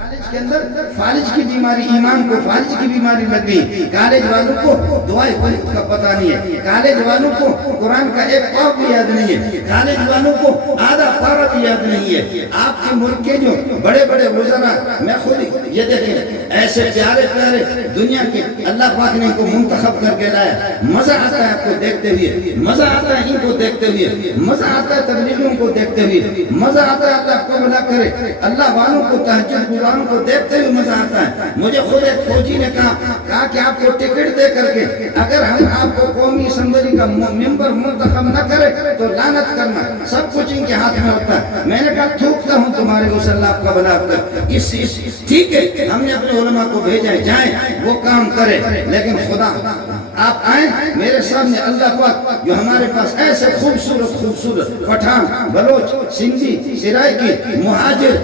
College کے اندر فالج کی بیماری، ایمان کو فالج کی بیماری لگ گئی. کالج والوں کو دعائے قنوت کا پتہ نہیں ہے. کالج والوں کو قرآن کا ایک پاک بھی یاد نہیں ہے. کالج والوں کو آدھا پارا بھی یاد نہیں ہے. آپ کے ملک کے جو بڑے بڑے وزراء، میں خود یہ دیکھیں ایسے پیارے پیارے دنیا کے اللہ پاک نے ان کو منتخب کر کے لایا. مزہ آتا ہے آپ کو دیکھتے ہوئے، مزہ آتا ہے ان کو دیکھتے ہوئے، مزہ آتا ہے تبلیغیوں کو دیکھتے ہوئے، مزہ آتا ہے اللہ کو بھلا کرے اللہ والوں کو تہجد قرآن کو دیکھتے ہوئے مزہ آتا ہے. مجھے خود ایک فوجی نے کہا کہ آپ کو ٹکٹ دے کر کے اگر ہم آپ کو قومی اسمبلی کا ممبر منتخب نہ کرے تو لعنت کرنا، سب کچھ ان کے ہاتھ میں ہوتا ہے. میں نے کہا تھوکتا ہوں تمہارے اس اللہ کا بھلا کر. ٹھیک ہے ہم نے اپنے علماء کو بھیجا ہے، جائیں وہ کام کرے، لیکن خدا آپ آئیں میرے سامنے. اللہ پاک جو ہمارے پاس ایسے خوبصورت خوبصورت پٹھان، بلوچ، سندھی، سرائکی، مہاجر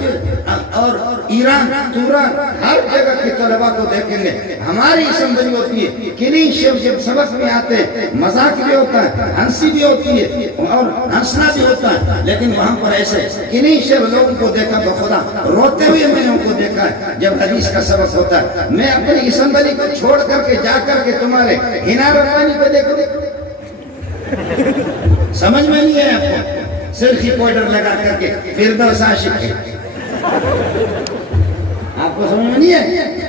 اور ایران، توران، ہر جگہ کے طلباء کو دیکھیں گے. ہماری اسمبلی ہوتی ہے، کلین شیف جب سبق میں آتے ہیں مذاق بھی ہوتا ہے، ہنسی بھی ہوتی ہے اور ہنسنا بھی ہوتا ہے، لیکن وہاں پر ایسے کلین شیف لوگوں کو دیکھا بخدا روتے ہوئے میں نے ان کو دیکھا ہے جب حدیث کا سبق ہوتا ہے. میں اپنی اسمبلی کو چھوڑ کر کے جا کر کے تمہارے ہنا ربانی پہ دیکھو، سمجھ میں نہیں ہے آپ کو. سرخی پاؤڈر لگا کر کے فردوس عاشق ہے، آپ کو سمجھ میں نہیں ہے.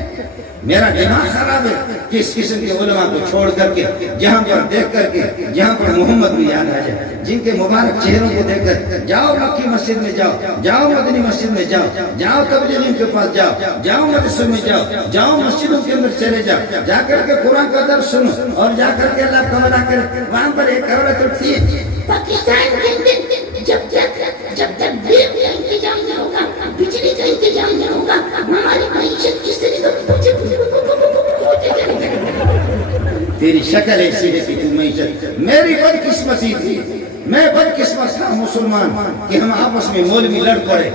میرا دماغ خراب ہے کہ اس قسم کے علماء کو چھوڑ کر کے جہاں پر دیکھ کر کے جہاں پر محمد بھی یاد آ جائے، جن کے مبارک چہروں کو دیکھ کر جاؤ مکی مسجد میں جاؤ، جاؤ مدنی مسجد میں جاؤ، جاؤ تبلیغیوں کے پاس جاؤ، جاؤ مدرسوں میں جاؤ، جاؤ مسجدوں کے اندر چلے جاؤ، جا کر کے قرآن کا درس سنو اور جا کر کے اللہ کا بھلا کرے. وہاں پر ایک عورت اٹھتی ہے، پاکستان کے اندر جب تک بجلی کا انتظام نہ ہوگا، بجلی کا انتظام نہ ہوگا، ہماری معیشت کس طریقے تیری شکل ایسی ہے کہ تو معیشت. میری بدقسمتی تھی، میں بدقسمت تھا مسلمان کہ ہم آپس میں مولوی لڑ پڑے.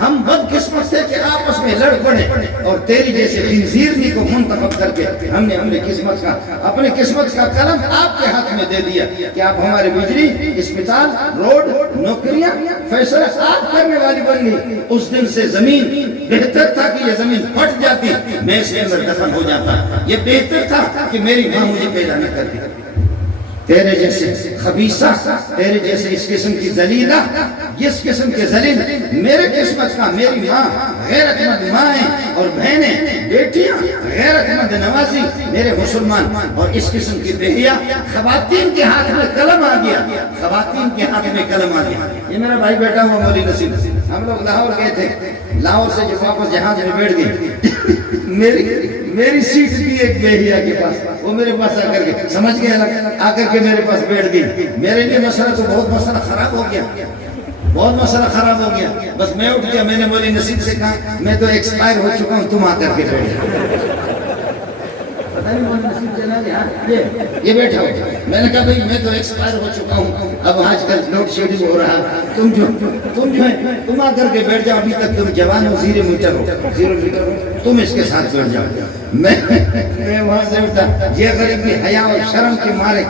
ہم بدقسمت تھے کہ آپس میں لڑ پڑے اور تیری جیسے خنزیرنی کو منتخب کر کے ہم نے اپنی قسمت کا قلم آپ کے ہاتھ میں دے دیا کہ آپ ہمارے بجلی، اسپتال، روڈ، نوکریاں، فیصلہ آپ کرنے والی بن گئی. اس دن سے زمین بہتر تھا کہ یہ زمین پھٹ جاتی، میں اس کے اندر دفن ہو جاتا. یہ بہتر تھا کہ میری ماں مجھے پیدا نہ کرتی. تیرے جیسے خبیثہ، تیرے جیسے اس قسم کی ذلیلہ، جس قسم کے ذلیل میرے قسمت کا، میری ماں غیرت مند مائیں اور بہنیں، بیٹیاں غیرت مند نوازی، میرے مسلمان، اور اس قسم کی بہیا خواتین کے ہاتھ میں قلم آ گیا، خواتین کے ہاتھ میں قلم آ گیا. یہ میرا بھائی بیٹا ہوا مولی نصیب، ہم لوگ لاہور گئے تھے. لاہور سے جب واپس جہاز میں بیٹھ گئے، میری سیٹ تھی ایک بہیا کے پاس، وہ میرے پاس آ کر کے سمجھ گیا، آ کر کے میرے پاس بیٹھ گئی. میرے لیے مسئلہ تو بہت مسئلہ خراب ہو گیا، بہت مسئلہ خراب ہو گیا. بس میں اٹھ گیا، میں نے مولی نصیب سے کہا میں تو ایکسپائر ہو چکا ہوں، تم آ کر کے بیٹھ. یہ بیٹھا ہو. میں نے کہا بھئی میں تو ایکسپائر ہو چکا ہوں، اب آج کل لوڈ شیڈنگ ہو رہا ہے، تم آ کر کے بیٹھ جاؤ، ابھی تک تم جوان ہو، 0 میٹر ہو، تم اس کے ساتھ بیٹھ جاؤ. میں وہاں سے اٹھا. یہ غریب بھی حیا اور شرم کے مارے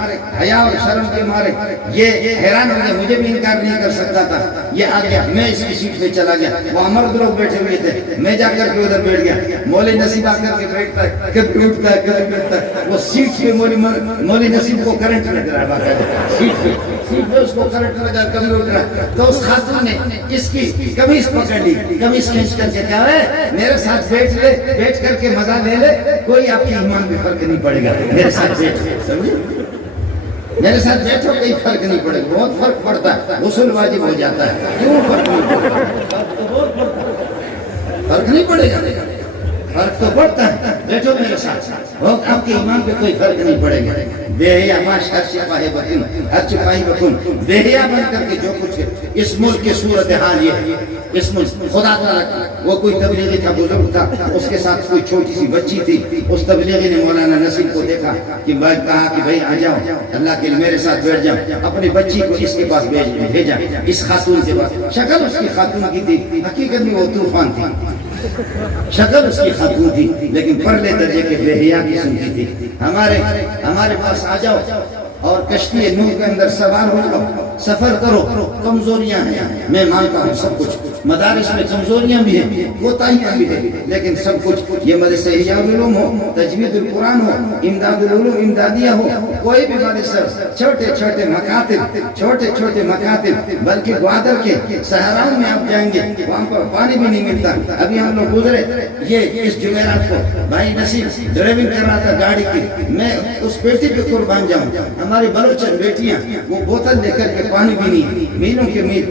یہ حیران ہو گیا، مجھے بھی انکار نہیں کر سکتا تھا. یہ آ گیا، میں اس کی سیٹ پہ چلا گیا. وہ مرد لوگ بیٹھے ہوئے تھے، میں جا کر کے ادھر بیٹھ گیا. مولی نصیب آ کر کے بیٹھتا ہے، کبھی اٹھتا ہے کبھی بیٹھتا ہے. وہ سیٹ پہ مولی نصیب کو کرنٹ لگ رہا ہے، سیٹ پہ اس کو کرنٹ لگا، کبھی اٹھ رہا ہے. تو اس خاتون نے اس کی قمیص پکڑ لی، قمیص کھینچ کر کے کیا ہے میرے ساتھ بیٹھ کر کے مزہ لے لے، کوئی آپ کے ایمان میں فرق نہیں پڑے گا. میرے ساتھ بیٹھو، میرے ساتھ بیٹھو، کوئی فرق نہیں پڑے گا. بہت فرق پڑتا ہے، غسل واجب ہو جاتا ہے. کیوں فرق نہیں پڑتا؟ فرق نہیں پڑے گا، فرق تو پڑتا ہے. بیٹھو میرے ساتھ، آپ کے ایمان پہ کوئی فرق نہیں پڑے گا. بے حیا ماش ہر چپاہی بکن، بے حیا بن کر کے جو کچھ اس ملک کی صورتحال یہ ہے. اس ملک خدا تعالیٰ، وہ کوئی تبلیغی کا بزرگ تھا، اس کے ساتھ کوئی چھوٹی سی بچی تھی. اس تبلیغی نے مولانا نصیب کو دیکھا کہ کہا کہ بھائی آ جاؤ، اللہ کے لیے میرے ساتھ بیٹھ جاؤ. اپنی بچی کو اس کے پاس بھیجا، اس خاتون کے پاس. شکل اس کی خاتون کی تھی، حقیقت میں وہ طوفان تھی. شکل اس کی خاتون تھی لیکن پرلے درجے کے بے حیا قسم کی تھی. ہمارے پاس آ جاؤ اور کشتی نوح کے اندر سوار ہو جاؤ. سفر کرو، کمزوریاں ہیں، میں مانتا ہوں سب کچھ، مدارس میں کمزوریاں بھی ہیں، کوتاہیاں بھی ہیں، لیکن سب کچھ، یہ مدرسہ احیاء العلوم ہو، تجوید القرآن ہو، امداد العلوم امدادیہ ہو، کوئی بھی مدرسہ، چھوٹے چھوٹے مکاتب، بلکہ گوادر کے صحراؤں میں آپ جائیں گے، وہاں پر پانی بھی نہیں ملتا۔ ابھی ہم لوگ گزرے، یہ اس جمعرات کو بھائی نصیب ڈرائیونگ کر رہا تھا گاڑی کی، میں اس بیٹی پہ قربان جاؤں، ہماری بلوچن بیٹیاں وہ بوتل لے کر کے پانی بھی نہیں، میلوں کے میل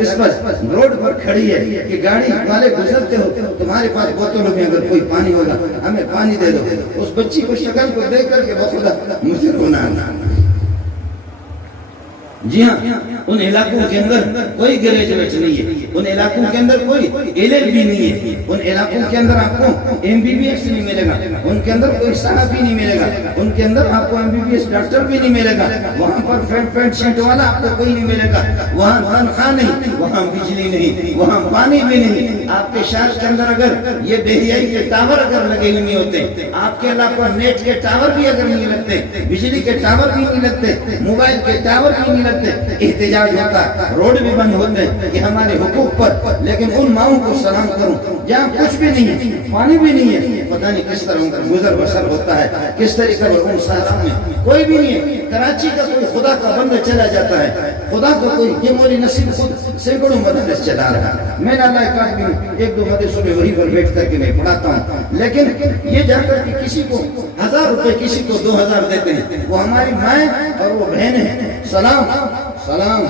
اس پر روڈ پر کھڑی ہے کہ گاڑی والے گزرتے ہو، تمہارے پاس بوتلوں میں اگر کوئی پانی ہوگا ہمیں پانی دے دو۔ اس بچی کو شکل کو دیکھ کر کے بخدا مجھے رونا آنا۔ جی ہاں، ان علاقوں کے اندر کوئی گریجویٹ نہیں ہے، ان علاقوں کے اندر کوئی LLB نہیں ہے، ان علاقوں کے اندر آپ کو MBBS نہیں ملے گا، ان کے اندر کوئی صحافی نہیں ملے گا، ان کے اندر آپ کو MBBS ڈاکٹر بھی نہیں ملے گا، وہاں پر فینٹ شیٹ والا آپ کو کوئی نہیں ملے گا، وہاں تنخواہ نہیں، وہاں بجلی نہیں، وہاں پانی بھی نہیں۔ آپ کے شہر کے اندر اگر یہ بے حیائی کے ٹاور اگر لگے نہیں ہوتے، آپ کے علاقہ نیٹ کے ٹاور بھی اگر نہیں لگتے، بجلی کے ٹاور بھی نہیں لگتے، موبائل کے ٹاور بھی نہیں لگتے، احتجاج ہوتا، روڈ بھی بند ہوتے کہ ہمارے حقوق پر۔ لیکن ان ماؤں کو سلام کروں جہاں کچھ بھی نہیں ہے، پانی بھی نہیں ہے، پتہ نہیں کس طرح ان کا گزر بسر ہوتا ہے، کس طریقے پر ان صحراؤں میں کوئی بھی نہیں ہے۔ کراچی کا کوئی خدا کا بندہ چلا جاتا ہے، خدا کو کوئی، یہ مولی نصیب خود سینکڑوں مدارس چلا رہا ہے، میں نہ لائق آدمی ہوں، ایک دو مدرسوں میں وہیں پر بیٹھ کر کے میں پڑھاتا ہوں، لیکن یہ جا کر کے کسی کو 1000 روپے کسی کو 2000 دیتے ہیں، وہ ہماری مائیں اور وہ بہن ہیں۔ سلام سلام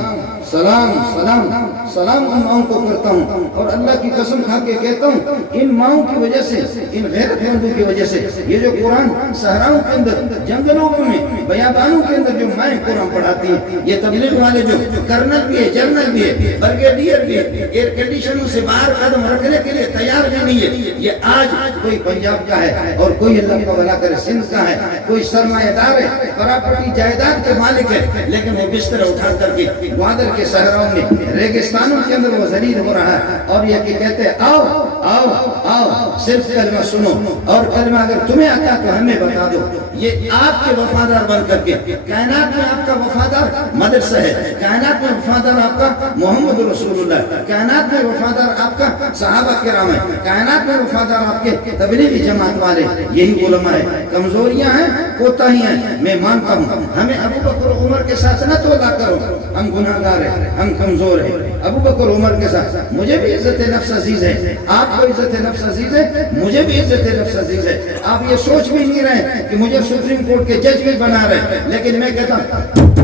سلام سلام سلام ان ماؤں کو کرتا ہوں، اور اللہ کی قسم کھا کے کہتا ہوں، ان ماؤں کی وجہ سے، ان غیرت مندوں کی وجہ سے، یہ جو قرآن صحراؤں کے اندر، جنگلوں میں، بیابانوں کے اندر جو مائیں قرآن پڑھاتی ہیں، یہ تبلیغ والے جو کرنل بھی ہے، جنرل بھی ہے، بریگیڈیئر بھی ہے، ایئر کنڈیشنوں سے باہر قدم رکھنے کے لیے تیار بھی نہیں ہے۔ یہ آج کوئی پنجاب کا ہے اور کوئی اللہ کا بھلا کرے سندھ کا ہے، کوئی سرمایہ دار ہے، پراپرٹی جائیداد کے مالک ہے، لیکن وہ بستر اٹھا کر کے گوادر کے صحراؤں میں، ریگستانوں کے اندر وہ ذلیل ہو رہا ہے، اور یہ کہ کہتے ہیں آؤ آؤ آؤ صرف کلمہ سنو، اور کلمہ اگر تمہیں آتا تو ہمیں بتا دو۔ یہ آپ کے وفادار بن کر کے، کائنات میں آپ کا وفادار مدرسہ ہے، کائنات میں وفادار آپ کا محمد رسول اللہ، کائنات میں وفادار آپ کا صحابہ کرام ہے، کائنات میں وفادار آپ کے تبلیغی جماعت والے، یہی علماء ہے۔ کمزوریاں ہیں، کوتاہیاں ہیں، میں مانتا ہوں، ہمیں ابو بکر عمر کے ساتھ نہ تولا کرو، ہم گناہ گار ہیں، ہم کمزور ہیں۔ ابو بکر عمر کے ساتھ مجھے بھی عزت نفس عزیز ہے، آپ کو عزت نفس عزیز ہے، مجھے بھی عزت نفس عزیز ہے۔ آپ یہ سوچ بھی نہیں رہے کہ مجھے سپریم کورٹ کے جج بھی بنا رہے، لیکن میں کہتا ہوں،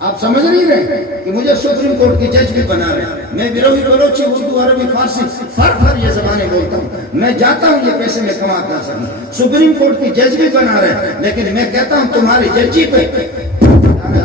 آپ سمجھ نہیں رہے کہ مجھے سپریم کورٹ کے جج بھی بنا رہے۔ میں بروی بلوچی، اردو، عربی، فارسی فر یہ زبانیں بولتا ہوں، میں جاتا ہوں یہ پیسے میں کما کر سکوں، سپریم کورٹ کی جج بھی بنا رہے، لیکن میں کہتا ہوں تمہاری ججی پہ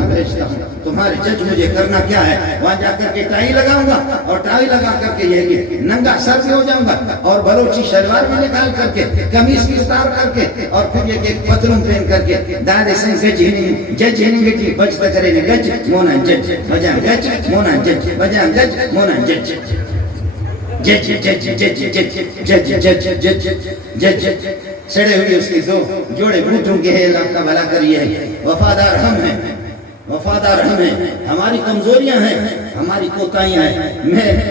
بھیجتا ہوں، تمہارے جج مجھے کرنا کیا ہے، وہاں جا کر کے ٹائی لگاؤں گا، اور ٹائی لگا کر کے یہ ننگا سر بھی ہو جاؤں گا، اور بلوچی شلوار بھی نکال کر کے، قمیص بھی اتار کر کے، اور پھر یہ پتلون پہن کر کے دادے سے جج ہینگے کی بجتا کرے گج مونا جج بجا گج مونا جج بجا گج مونا جج جج جج جج جج جج جج جج سڑے ہوئے اس کی دو جوڑے بوٹوں کے ہیں، اللہ کا بھلا کریے۔ وفادار ہم ہیں، وفادار ہم ہیں، ہماری کمزوریاں ہیں، ہماری کوتاہیاں ہیں۔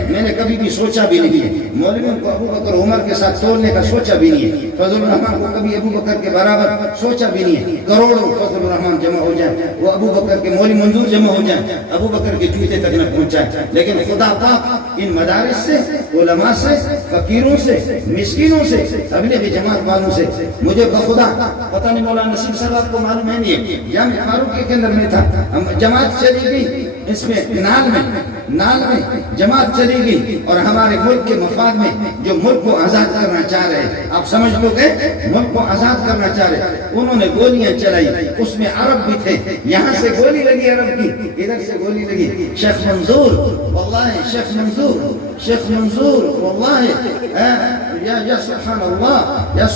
میں نے کبھی بھی سوچا بھی نہیں ہے مولویوں کو ابو بکر عمر کے ساتھ تولنے کا، سوچا بھی نہیں ہے فضل الرحمان کو کبھی ابو بکر کے برابر سوچا بھی نہیں ہے۔ کروڑوں فضل الرحمان جمع ہو جائیں، وہ ابو بکر کے مولی منظور جمع ہو جائیں، ابو بکر کے جوتے تک نہ پہنچائیں، لیکن خدا پاک ان مدارس سے، علماء سے، فقیروں سے، مسکینوں سے، تبلیغی جماعت والوں سے، مجھے بخدا پتہ نہیں مولانا نصیب صاحب کو معلوم ہے نہیں، جامع فاروق کے اندر میں تھا، جماعت چلی گئی، اس میں نال میں جماعت چلی گئی، اور ہمارے ملک کے مفاد میں جو ملک کو آزاد کرنا چاہ رہے، آپ سمجھ لو کہ ملک کو آزاد کرنا چاہ رہے، انہوں نے گولیاں چلائی، اس میں عرب بھی تھے، یہاں سے گولی لگی عرب کی، ادھر سے گولی لگی، شیخ منظور واللہ، شیخ منظور واللہ، یا سبحان اللہ، یا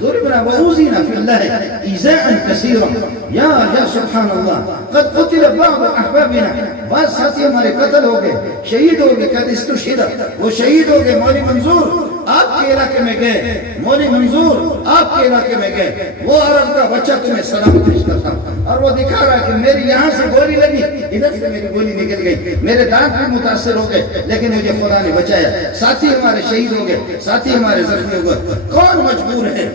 ضربنا وأوذينا في الله إيذاء كثيرا، یا سبحان اللہ، قد قتل بعض احبابنا، بعض ساتھی ہمارے قتل ہو گئے، شہید ہو گئے، قد استشهد، وہ شہید ہو گئے۔ مولی منظور آپ کے علاقے میں گئے، مولی منظور آپ کے علاقے میں گئے، وہ عرب کا بچہ تمہیں سلام پیش کرتا، اور وہ دکھا رہا کہ میری یہاں سے گولی لگی، ادھر سے میری گولی نکل گئی، میرے دانت بھی متاثر ہو گئے، لیکن مجھے خدا نے بچایا، ساتھی ہمارے شہید ہو گئے، ساتھی ہمارے زخمی ہو گئے۔ کون مجبور ہے؟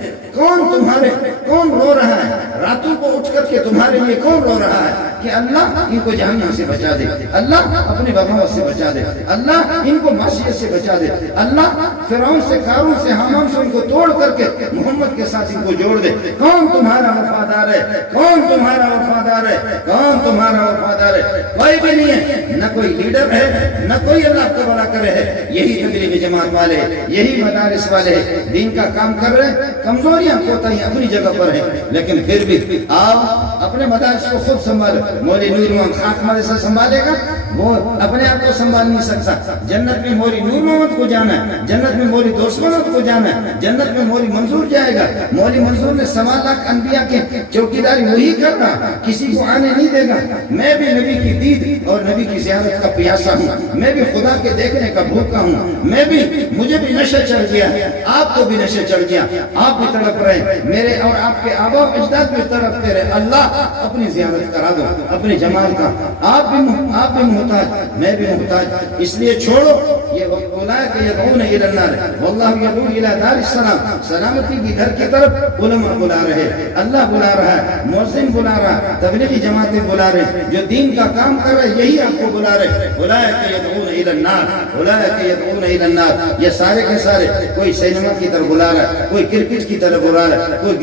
کون رو رہا ہے راتوں کو اٹھ کر کے تمہارے لیے؟ کون رو رہا ہے کہ اللہ ان کو جہنم سے بچا دے، اللہ اپنے بغاوت سے بچا دے، اللہ ان کو معصیت سے بچا دے، اللہ فرعون سے، قارون سے، حامان سے ان کو توڑ کر کے محمد کے ساتھ ان کو جوڑ دے۔ کون تمہارا وفادار ہے؟ کون تمہارا وفادار ہے؟ کون تمہارا وفادار ہے؟ کوئی بھی نہیں ہے، نہ کوئی لیڈر ہے، نہ کوئی اللہ کو بڑا کرے ہے۔ یہی تبلیغی جماعت والے، یہی مدارس والے دین کا کام کر رہے ہیں، کمزوریاں کوتاہیاں اپنی جگہ پر ہیں، لیکن پھر بھی آپ اپنے مدارس کو خود سنبھالو۔ مولوی نور محمد خان مدرسہ سنبھالے گا، وہ اپنے آپ کو سنبھال نہیں سکتا۔ جنت میں مولوی نور محمد کو جانا ہے، جنت میں مولوی دوست محمد کو جانا ہے، جنت میں مولوی منظور جائے گا۔ مولوی منظور نے 1.25 لاکھ انبیاء کی چوکیداری وہی کر رہا، کسی کو آنے نہیں دے گا۔ میں بھی نبی کی دید اور نبی کی زیارت کا پیاسا ہوں، میں بھی خدا کے دیکھنے کا بھوکا ہوں، مجھے بھی نشہ چڑھ گیا، آپ کو بھی نشہ چڑھ گیا، آپ بھی تڑپ رہے، میرے اور آپ کے آبا و اجداد بھی تڑپتے رہے۔ اللہ اپنی زیارت کرا دو اپنے جمال کا۔ آپ بھی محتاج، میں بھی محتاج، اس لیے چھوڑو یہ اولئک یدعون الی النار واللہ یدعو الی دار السلام۔ سلامتی کی گھر کی طرف علماء بلا رہے، اللہ بلا رہا ہے، مؤذن بلا رہا ہے، تبلیغی جماعتیں بلا رہے، جو دین کا کام کر رہے یہی آپ کو بلا رہے۔ اولئک یدعون الی النار، اولئک یدعون الی النار۔ یہ سارے کے سارے کوئی سینما کی طرف بلا رہا ہے، کوئی کرکٹ کی طرف بلا رہا ہے، کوئی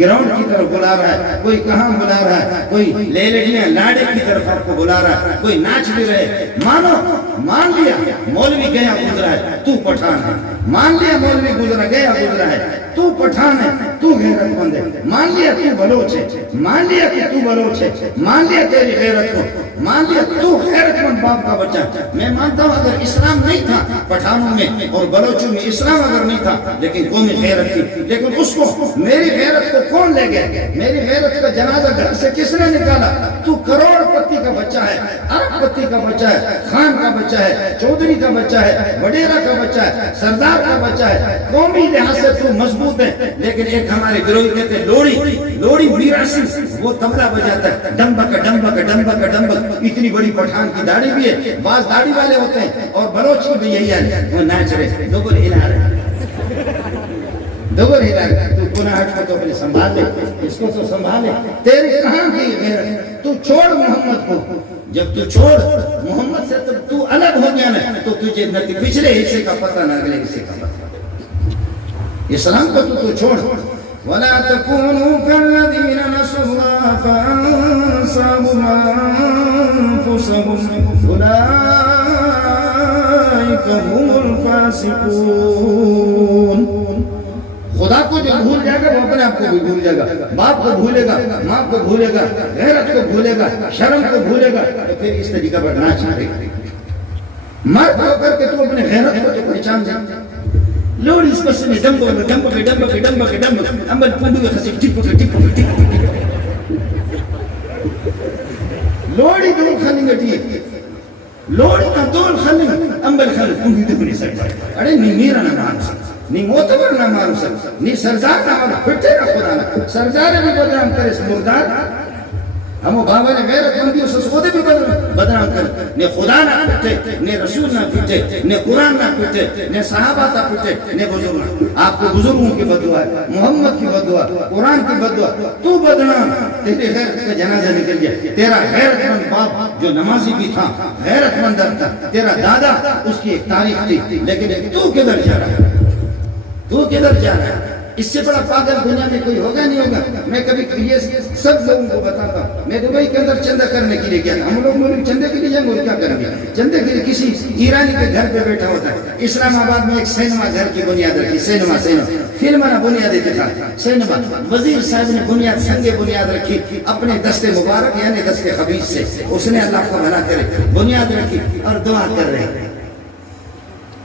گراؤنڈ کی طرف بلا رہا ہے، کوئی کہاں بلا رہا ہے، کوئی لیلڑیاں لاڑے کی طرف آپ کو بلا رہا ہے، کوئی ناچ بھی رہے۔ مان لیا مولوی گیا گزرا ہے، تو پٹھان ہے۔ مان لیا مولوی گزرا ہے، تو پٹھان ہے، تو غیرت مند ہے۔ مان لیا تو بلوچ ہے، مان لیا کہ تو بلوچ ہے، مان لیا تیری غیرت کو، مان لیا تو غیرت مند باپ کا بچہ۔ میں مانتا ہوں اگر اسلام نہیں تھا پٹھانوں میں اور بلوچوں میں، اسلام اگر نہیں تھا لیکن قومی غیرت تھی، لیکن اس کو میری غیرت کو کون لے گیا؟ میری غیرت کا جنازہ گھر سے کس نے نکالا؟ تو کروڑ پتی کا بچہ ہے، ارب پتی کا بچہ ہے، خان کا بچہ ہے، چودھری کا بچہ ہے، وڈیرا کا بچہ ہے، سردار کا بچہ ہے۔ قومی لحاظ سے تو مضبوط ہے، لیکن ایک ہمارے گروہ کہتے ہیں لوڑی میراثی، وہ طبلہ بجاتا ہے، ڈمبک ڈمبک ڈمبک ڈمبک۔ اتنی بڑی پٹھان کی داڑھی بھی ہے، بعض داڑھی والے ہوتے ہیں، اور بلوچ کی بھی یہی ہے، وہ ناچ رہے، دوبر ہلا رہے، دوبر ہلا رہے۔ تو گناہٹ کو تو اپنے سنبھال لے، اس کو تو سنبھال لے۔ تیرے کہاں کی غیرت؟ تو چھوڑ محمد کو، جب تو چھوڑ محمد سے تب تو الگ ہو گیا نا، تو تجھے نہ پچھلے حصے کا پتہ نہ اگلے حصے کا پتہ۔ اسلام کو تو چھوڑ۔ وَلَا تَكُونُوا كَالَّذِينَ نَسُوا اللَّهَ فَأَنسَاهُمْ أَنفُسَهُمْ أُولَئِكَ هُمُ الْفَاسِقُونَ۔ خدا کو جو بھول جائے گا وہ اپنے آپ کو بھی بھول جائے گا، باپ کو بھولے گا، ماں کو بھولے گا، غیرت کو بھولے گا، شرم کو بھولے گا، تو پھر اس طریقہ پر ناچ کرے گا۔ مرد ہو کر کے تو اپنے غیرت کو تو پہچان جائے۔ لوڑی اس پس میں ڈمبک ڈمبک ڈمبک ڈمبک ڈمبک امبل پونڈو خسی ٹپک ٹپک ٹپک لوڑی دول خلنگ ٹیک لوڑی کا دول خلنگ امبل خلنگ پونڈو دبنی سکتا ہے۔ اڑے نہیں میرا نہ مانو سکتا، نہیں موتبر نہ مانو سکتا، نہیں سردار نہ مانو، پھٹے نہ خدا نہ سردار بھی بدنام کرے اس مردار۔ ہمو بابا نے غیرت مندی اس خودے بھی بدنام کر، نے خدا نہ پھٹے، نے رسول نہ پھٹے، نے قرآن نہ پھٹے، نے صحابہ نہ پھٹے، نے بزرگ۔ آپ کو بزرگوں کی بددعا ہے، محمد کی بددعا، قرآن کی بددعا۔ تو بدنام، تیرے غیرت کا جنازہ نکل گیا۔ تیرا غیرت مند باپ جو نمازی بھی تھا، غیرت مند تھا، تیرا دادا، اس کی ایک تاریخ تھی، لیکن تو کدھر جا رہا ہے؟ تو کدھر جا رہا ہے؟ اس سے بڑا پاگل دنیا میں کوئی ہوگا نہیں ہوگا۔ میں کبھی یہ سب لوگوں کو بتاتا ہوں، میں دبئی کے اندر چندہ کرنے کے لیے گیا تھا۔ ہم لوگ چندے کے لیے جائیں گے، کیا کریں گے؟ چندے کے لیے کسی ایرانی کے گھر پہ بیٹھا ہوتا ہے۔ اسلام آباد میں ایک سینما گھر کی بنیاد رکھی، سینما فلم نہ بنیاد دکھا، سینما وزیر صاحب نے بنیاد سنگے بنیاد رکھی، اپنے دستے مبارک یعنی دستے خبیث سے، اس نے اللہ کو بھلا کرے بنیاد رکھی اور دعا کر رہے ہیں۔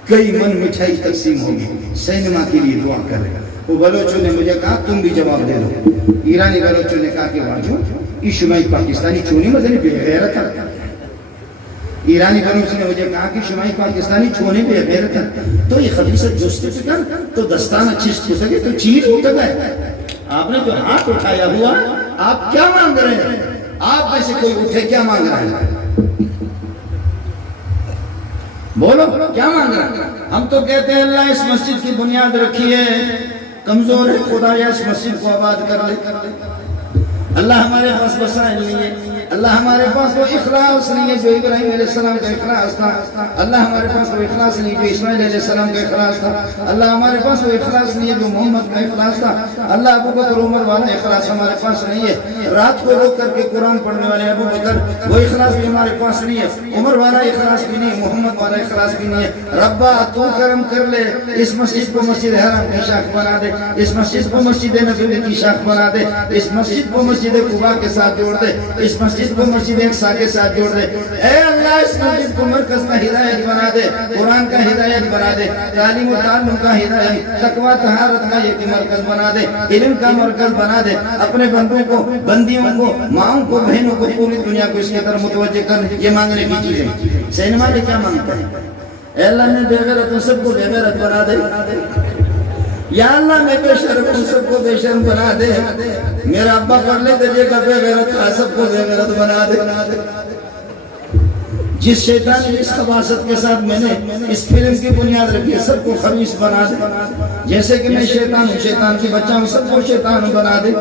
کئی من مٹھائی تقسیم ہوگی، سینما کے لیے دعا کر رہے ہیں۔ وہ بلوچوں نے مجھے کہا تم بھی جواب دے دو۔ ایرانی بلوچوں نے کہا کہ واجو یہ شمائی پاکستانی چونی مدنی بے غیرت ہے۔ ایرانی بلوچ نے مجھے کہا کہ شمائی پاکستانی چونی بے غیرت ہے۔ تو یہ خبیثت جوستے سے کر تو دستانہ چیز ہو سکے تو چیز ہوتا گئے۔ آپ نے جو ہاتھ اٹھایا ہوا آپ کیا مانگ رہے ہیں؟ آپ میں سے کوئی اٹھے کیا مانگ رہا ہے؟ بولو کیا مانگ رہا ہے؟ ہم تو کہتے ہیں اللہ اس مسجد کی بنیاد رکھی ہے، کمزور ہے، خدا یا اس مسجد کو آباد کر لے۔ اللہ ہمارے پاس وسائل نہیں ہے، اللہ ہمارے پاس وہ اخلاص نہیں ہے جو ابراہیم علیہ السلام کا اخلاص تھا، اللہ ہمارے پاس وہ اخلاص نہیں جو اسماعیل علیہ السلام کا اخلاص تھا، اللہ ہمارے پاس وہ اخلاص نہیں ہے جو محمد کا اخلاص تھا، اللہ ابو بکر عمر والا اخلاص ہمارے پاس نہیں ہے، رات کو رو کر کے قرآن پڑھنے والے ابو بکر وہ اخلاص بھی ہمارے پاس نہیں ہے، عمر والا اخلاص بھی نہیں ہے، محمد والا اخلاص بھی نہیں ہے۔ ربا تو کرم کر لے، اس مسجد کو مسجد حرام کی شاخ بنا دے، اس مسجد کو مسجد نبوی کی شاخ بنا دے، اس مسجد کو مسجد قباء کے ساتھ جوڑ دے، اس مسجد کو مسجد اقصیٰ کے ساتھ جوڑ دے۔ اے اللہ اس مسجد کو مرکز کا ہدایت بنا دے، قرآن کا ہدایت بنا دے، تعلیم و تعلم کا ہدایت، تقوی طہارت کا یہ مرکز بنا دے، علم کا مرکز بنا دے، اپنے بندوں کو، بندیوں کو، ماؤں کو، بہنوں کو، پوری دنیا کو اس کی طرف متوجہ کر۔ یہ مانگنے کی چیزیں سینما میں کیا مانگتا ہے؟ اے اللہ میں بے غیرت سب کو بے غیرت بنا دے، یا اللہ میں بے شرم ہوں سب کو بے شرم بنا دے، میرا ابا پڑھ لے درجے کا بے غیرت تھا سب کو بے غیرت بنا دے۔ جس شیطان اس خباثت کے ساتھ میں نے اس فلم کی بنیاد رکھی ہے سب کو خبیث بنا دے، جیسے کہ میں شیطان ہوں، شیطان کی بچہ ہوں، سب کو شیطان بنا دے۔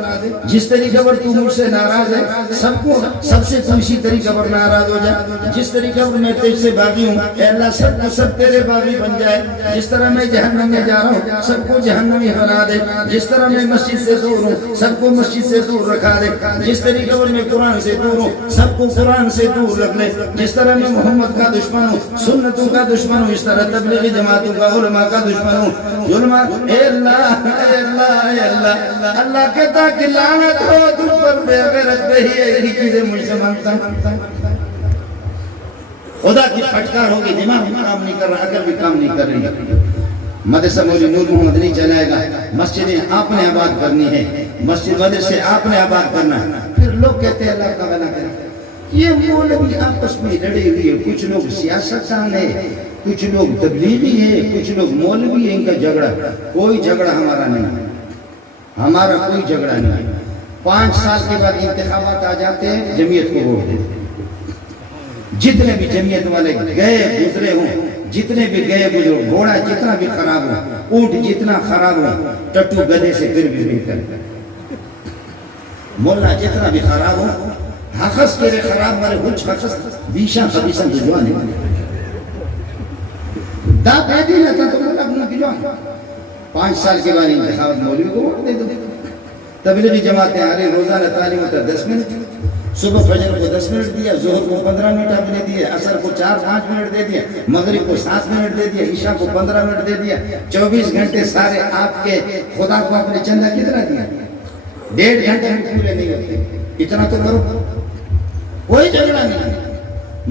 جس طریقے پر تو مجھ سے ناراض ہے سب کو، سب سے تو اسی طریقے پر ناراض ہو جائے، جس طریقے پر میں تیج سے باغی ہوں اے اللہ سب کو سب تیرے باغی بن جائے، جس طرح میں جہنم میں جا رہا ہوں سب کو جہنمی بنا دے، جس طرح میں مسجد سے دور ہوں سب کو مسجد سے دور رکھا دے، جس طریقے پر میں قرآن سے دور ہوں سب کو قرآن سے دور رکھ لے، جس طرح میں محمد کا دشمن ہوں، سنتوں کا دشمن ہوں، اس طرح تبلیغی جماعتوں کا، علماء کا دشمن ہوں، علماء اے اللہ اے اللہ اے اللہ، اللہ کہتا کہ لعنت ہو تجھ پر بے غیرت بے حیا، یہی چیزیں مجھ سے مانگتا ہے۔ خدا کی پھٹکار ہوگی، دماغ بھی کام نہیں کر رہا، عقل بھی کام نہیں کر رہی۔ مدرسہ مولی نور محمد نہیں چلائے گا، مسجدیں آپ نے آباد کرنی ہے، مسجد مدرسے آپ نے آباد کرنا ہے۔ پھر لوگ کہتے ہیں اللہ کا بھلا کرے، یہ مولوی آپس میں لڑے ہوئے ہیں، کچھ لوگ سیاستدان ہیں، کچھ لوگ تبلیغی ہیں، کچھ لوگ مولوی ہیں، ان کا جھگڑا، کوئی جھگڑا ہمارا نہیں ہے، ہمارا کوئی جھگڑا نہیں ہے۔ 5 سال کے بعد انتخابات آ جاتے ہیں، جمعیت کو ووٹ دیتے ہیں۔ جتنے بھی جمعیت والے گئے گزرے ہوں، جتنے بھی گئے گزرے، گھوڑا جتنا بھی خراب ہو، اونٹ جتنا خراب ہو، ٹٹو گدھے سے پھر بھی بہتر ہے، مولا جتنا بھی خراب ہو، حقص کے لئے خراب مارے کچھ حقص بیشا خبیصا بجوانے والے دا پیدی نہ تھا تو مولا اپنا بجوانے۔ 5 سال کے بعد انتخابات مولوی کو ووٹ دے دو، تبلیغی جماعتیں آ رہی، روزانہ تعلیم ہوتا 10 منٹ، صبح فجر کو 10 منٹ دیا، ظہر کو 15 منٹ آپ نے دیے، عصر کو 4-5 منٹ دے دیا، مغرب کو 7 منٹ دے دیا، عشاء کو 15 منٹ دے دیا، 24 گھنٹے سارے آپ کے خدا کو آپ نے چندہ کتنا دیا؟ 1.5 گھنٹے میں پورے نہیں ہوتے، اتنا تو کرو، کوئی جھگڑا نہیں۔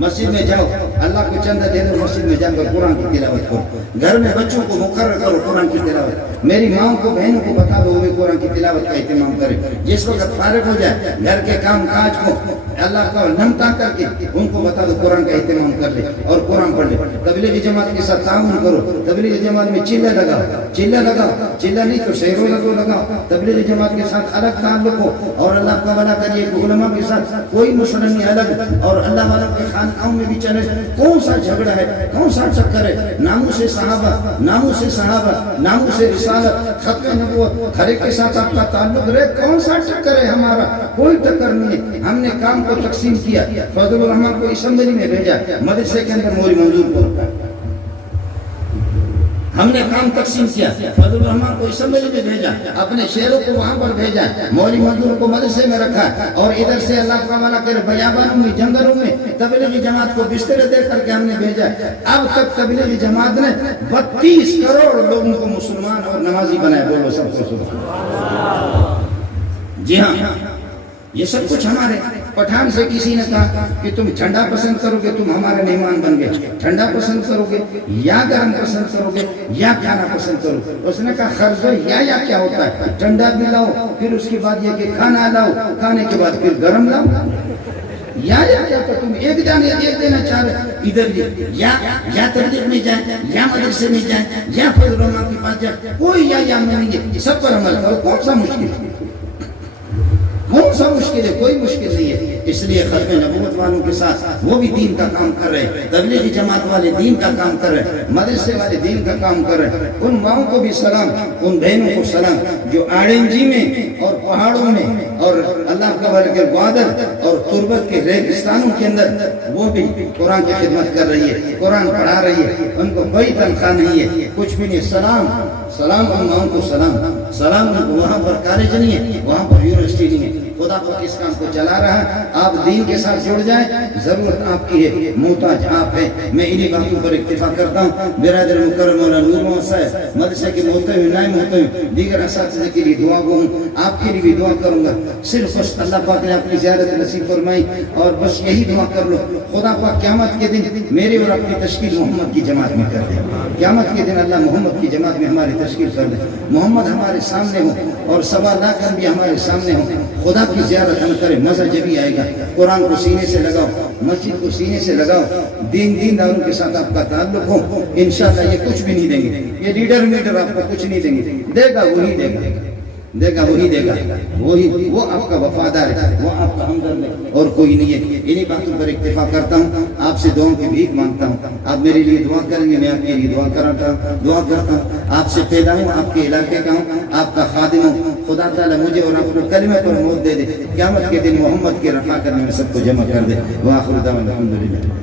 مسجد میں جاؤ، اللہ کو چندہ دے دو، مسجد میں جا کر قرآن کی تلاوت کرو، گھر میں بچوں کو مقرر کرو قرآن کی تلاوت، میری ماں کو بہنوں کو بتا دو وہ بھی قرآن کی تلاوت کا اہتمام کرے، جس وقت فارغ ہو جائے گھر کے کام کاج کو اللہ کا نمتا کر کے ان کو بتا دو قرآن کا اہتمام کر لے اور قرآن پڑھ لے۔ تبلیغی جماعت کے ساتھ تعاون کرو، تبلیغی جماعت میں چلہ لگاؤ، چلہ لگاؤ، چلہ نہیں تو شہروں تو لگاؤ، تبلیغی جماعت کے ساتھ الگ تعلق ہو اور اللہ کا بھلا کریے، علماء کے ساتھ کوئی مسئلہ نہیں الگ، اور اللہ والوں کے خانقاہوں میں بھی چلے۔ کون سا جھگڑا ہے، کون سا چکر ہے؟ ناموس صحابہ، ناموس صحابہ، ناموس رسالت، ختم نبوت، ہر ایک کے ساتھ آپ کا تعلق رہے، کون سا چکر ہے ہمارا؟ کوئی ٹکر نہیں ہے۔ ہم نے کام کو تقسیم کیا، فضل الرحمان کو اسمبلی میں بھیجا، مدرسے کے اندر مولی منظور کو رکھا، ہم نے کام تقسیم کیا، فضل الرحمان کو اسمبلی میں بھیجا، اپنے شہروں کو وہاں پر بھیجا، مولی منظور کو مدرسے میں رکھا، اور ادھر سے اللہ کا والا کرے بیابانوں میں، جنگلوں میں تبلیغی جماعت کو بسترے دے کر کے ہم نے بھیجا۔ اب تک تبلیغی جماعت نے 32 کروڑ لوگوں کو مسلمان اور نمازی بنایا، بولو سب کو سبحان۔ جی ہاں، یہ سب کچھ ہمارے پٹھان سے کسی نے کہا کہ تم ٹھنڈا پسند کرو گے تم ہمارے مہمان بن گئے، ٹھنڈا پسند کرو گے یا گرم پسند کرو گے یا کھانا پسند کرو گے؟ اس نے کہا خرض یا کیا ہوتا ہے؟ ٹھنڈا بھی لاؤ، پھر اس کے بعد یہ کہ کھانا لاؤ، کھانے کے بعد پھر گرم لاؤ، یا کیا تو تم ایک دینا چاہ رہے ادھر یا تبلیغ میں جائیں یا مدرسے میں جائیں یا فضل الرحمان کے پاس جائیں، کوئی یا میں نہیں ہے، سب پر عمل کرو، کون سا مشکل ہے؟ کون بہت سا مشکل ہے، کوئی مشکل نہیں ہے. اس لیے ختم نبوت والوں کے ساتھ وہ بھی دین کا کام کر رہے، تبلیغی جماعت والے دین کا کام کر رہے، مدرسے والے دین کا کام کر رہے. ان ماؤں کو بھی سلام، ان بہنوں کو سلام جو آڑنجی میں اور پہاڑوں میں اور اللہ کا کے گوادر اور تربت کے ریگستانوں کے اندر وہ بھی قرآن کی خدمت کر رہی ہے، قرآن پڑھا رہی ہے. ان کو کوئی تنخواہ نہیں ہے، کچھ بھی نہیں. سلام سلام ان ماؤں کو سلام سلام. ان کو وہاں پر کالج نہیں ہے، وہاں پر یونیورسٹی نہیں ہے. خدا پاک اس کام کو چلا رہا ہے. آپ دین کے ساتھ جڑ جائیں، ضرورت آپ کی ہے، محتاج آپ ہیں. میں انہی باتوں پر اکتفا کرتا ہوں. برادر مکرم مولانا نور محمد صاحب مدرسے کے محتوی نائب محتوی دیگر اساتذہ کے لیے دعا گو ہوں، آپ کے لیے بھی دعا کروں گا. صرف بس اللہ پاک نے اپنی زیارت نصیب فرمائی اور بس یہی دعا کر لو، خدا پاک قیامت کے دن میرے اور اپنی تشکیل محمد کی جماعت میں کر دے. قیامت کے دن اللہ محمد کی جماعت میں ہماری تشکیل کر دے. محمد ہمارے سامنے ہو اور سوا لا کر بھی ہمارے سامنے ہو. خدا کی زیارت ہم کریں، مزہ جبھی آئے گا. قرآن کو سینے سے لگاؤ، مسجد کو سینے سے لگاؤ، دین داروں کے ساتھ آپ کا تعلق ہو. انشاءاللہ یہ کچھ بھی نہیں دیں گے، یہ لیڈر میڈر آپ کو کچھ نہیں دیں گے. دے گا وہی دے گا، دے گا وہی دے گا، وہی وہ آپ کا وفادار ہے، وہ آپ کا ہمدرد ہے اور کوئی نہیں ہے. انہی باتوں پر اکتفا کرتا ہوں. آپ سے دعاؤں کی بھیک مانگتا ہوں. آپ میرے لیے دعا کریں گے، میں آپ کے لیے دعا کرتا ہوں. آپ سے پیدا ہوں، آپ کے علاقے کا ہوں، آپ کا خادم ہوں. خدا تعالیٰ مجھے اور آپ کو کلمے پر موت دے دے، قیامت کے دن محمد کے رفع کرنے میں سب کو جمع کر دے. وآخر دعوانا الحمدللہ.